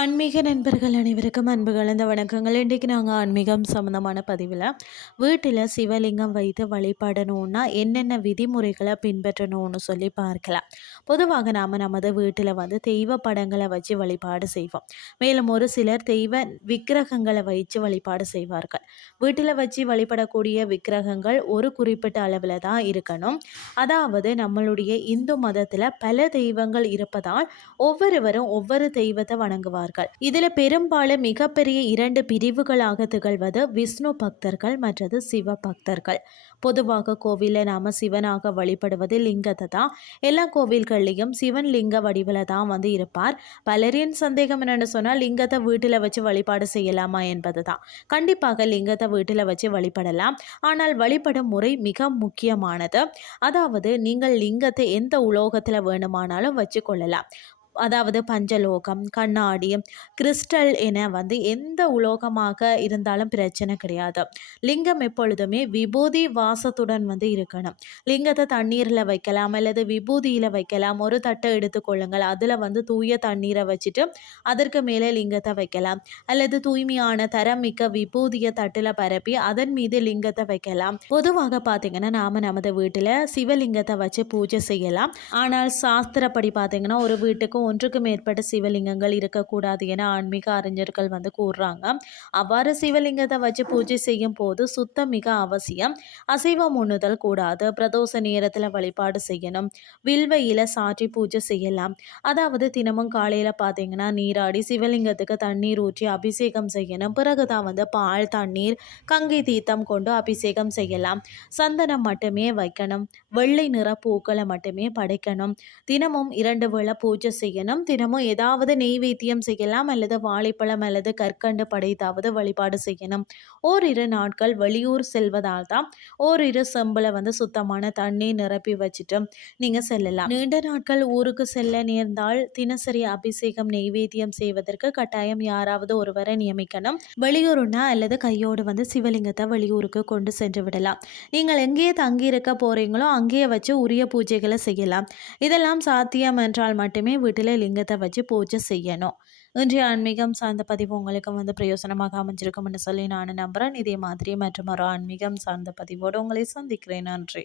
ஆன்மீக நண்பர்கள் அனைவருக்கும் அன்பு கலந்த வணக்கங்கள். இன்றைக்கு நாங்கள் ஆன்மீகம் சம்மந்தமான பதிவில் வீட்டில் சிவலிங்கம் வைத்து வழிபடணும்னா என்னென்ன விதிமுறைகளை பின்பற்றணும்னு சொல்லி பார்க்கலாம். பொதுவாக நாம் நமது வீட்டில் வந்து தெய்வ படங்களை வச்சு வழிபாடு செய்வோம். மேலும் ஒரு சிலர் தெய்வ விக்கிரகங்களை வைத்து வழிபாடு செய்வார்கள். வீட்டில் வச்சு வழிபடக்கூடிய விக்கிரகங்கள் ஒரு குறிப்பிட்ட அளவில் தான் இருக்கணும். அதாவது நம்மளுடைய இந்து மதத்தில் பல தெய்வங்கள் இருப்பதால் ஒவ்வொருவரும் ஒவ்வொரு தெய்வத்தை வணங்குவார் சொல்வார்கள் இதில் பெரும்பாலும் மிகப்பெரிய இரண்டு பிரிவுகளாக திகழ்வது விஷ்ணு பக்தர்கள் மற்றது சிவ பக்தர்கள். பொதுவாக கோவிலில் நாம் சிவனாக வழிபடுவது லிங்கத்தை தான். எல்லா கோவில்கள்லேயும் சிவன் லிங்க வடிவில் தான் வந்து இருப்பார். பலரின் சந்தேகம் என்னென்னு சொன்னால் லிங்கத்தை வீட்டில் வச்சு வழிபாடு செய்யலாமா என்பது தான். கண்டிப்பாக லிங்கத்தை வீட்டில் வச்சு வழிபடலாம். ஆனால் வழிபடும் முறை மிக முக்கியமானது. அதாவது நீங்கள் லிங்கத்தை எந்த உலோகத்தில் வேணுமானாலும் வச்சு கொள்ளலாம். அதாவது பஞ்சலோகம் கண்ணாடி கிறிஸ்டல் என வந்து எந்த உலோகமாக இருந்தாலும் பிரச்சனை கிடையாது. லிங்கம் எப்பொழுதுமே விபூதி வாசத்துடன் வந்து இருக்கணும். லிங்கத்தை தண்ணீரில் வைக்கலாம் அல்லது விபூதியில் வைக்கலாம். ஒரு தட்டை எடுத்துக்கொள்ளுங்கள் அதில் வந்து தூய தண்ணீரை வச்சுட்டு அதற்கு மேலே லிங்கத்தை வைக்கலாம். அல்லது தூய்மையான தரம் மிக்க விபூதியை தட்டில் பரப்பி அதன் மீது லிங்கத்தை வைக்கலாம். பொதுவாக பார்த்தீங்கன்னா நாம் நமது வீட்டில் சிவலிங்கத்தை வச்சு பூஜை செய்யலாம். ஆனால் சாஸ்திரப்படி பார்த்தீங்கன்னா ஒரு வீட்டுக்கு ஒன்றுக்கு மேற்பட்ட சிவலிங்கங்கள் இருக்கக்கூடாது என ஆன்மீக அறிஞர்கள் வந்து கூறுறாங்க. அவ்வாறு சிவலிங்கத்தை வச்சு பூஜை செய்யும் போது சுத்தம் மிக அவசியம். அசைவம் உண்ணுதல் கூடாது. பிரதோஷ நேரத்தில் வழிபாடு செய்யணும். வில்வ இல சாற்றி பூஜை செய்யலாம். அதாவது தினமும் காலையில் பார்த்தீங்கன்னா நீராடி சிவலிங்கத்துக்கு தண்ணீர் ஊற்றி அபிஷேகம் செய்யணும். பிறகு தான் வந்து பால் தண்ணீர் கங்கை தீர்த்தம் கொண்டு அபிஷேகம் செய்யலாம். சந்தனம் மட்டுமே வைக்கணும். வெள்ளை நிற பூக்களை மட்டுமே படைக்கணும். தினமும் இரண்டு வேளை பூஜை செய்ய செய்யணும். தினமும் ஏதாவது நெய்வேத்தியம் செய்யலாம் அல்லது வாழைப்பழம் அல்லது கற்கண்டு படைத்தாவது வழிபாடு செய்யணும். ஓரிரு நாட்கள் வெளியூர் செல்வதால் தான் ஓரிரு செம்பில் வந்து சுத்தமான தண்ணி நிரப்பி வச்சுட்டு நீங்கள் செல்லலாம். நீண்ட நாட்கள் ஊருக்கு செல்ல நேர்ந்தால் தினசரி அபிஷேகம் நெய்வேத்தியம் செய்வதற்கு கட்டாயம் யாராவது ஒருவரை நியமிக்கணும். வெளியூருனா அல்லது கையோடு வந்து சிவலிங்கத்தை வெளியூருக்கு கொண்டு சென்று விடலாம். நீங்கள் எங்கேயே தங்கியிருக்க போகிறீங்களோ அங்கேயே வச்சு உரிய பூஜைகளை செய்யலாம். இதெல்லாம் சாத்தியம் என்றால் மட்டுமே வீட்டில் லிங்கத்தை வச்சு பூஜை செய்யணும். இன்றைய ஆன்மீகம் சார்ந்த பதிவு உங்களுக்கு வந்து பிரயோசனமாக அமைஞ்சிருக்கும்னு சொல்லி நான் நம்புகிறேன் இதே மாதிரி மற்றும் ஒரு ஆன்மீகம் சார்ந்த பதிவோடு உங்களை சந்திக்கிறேன். நன்றி.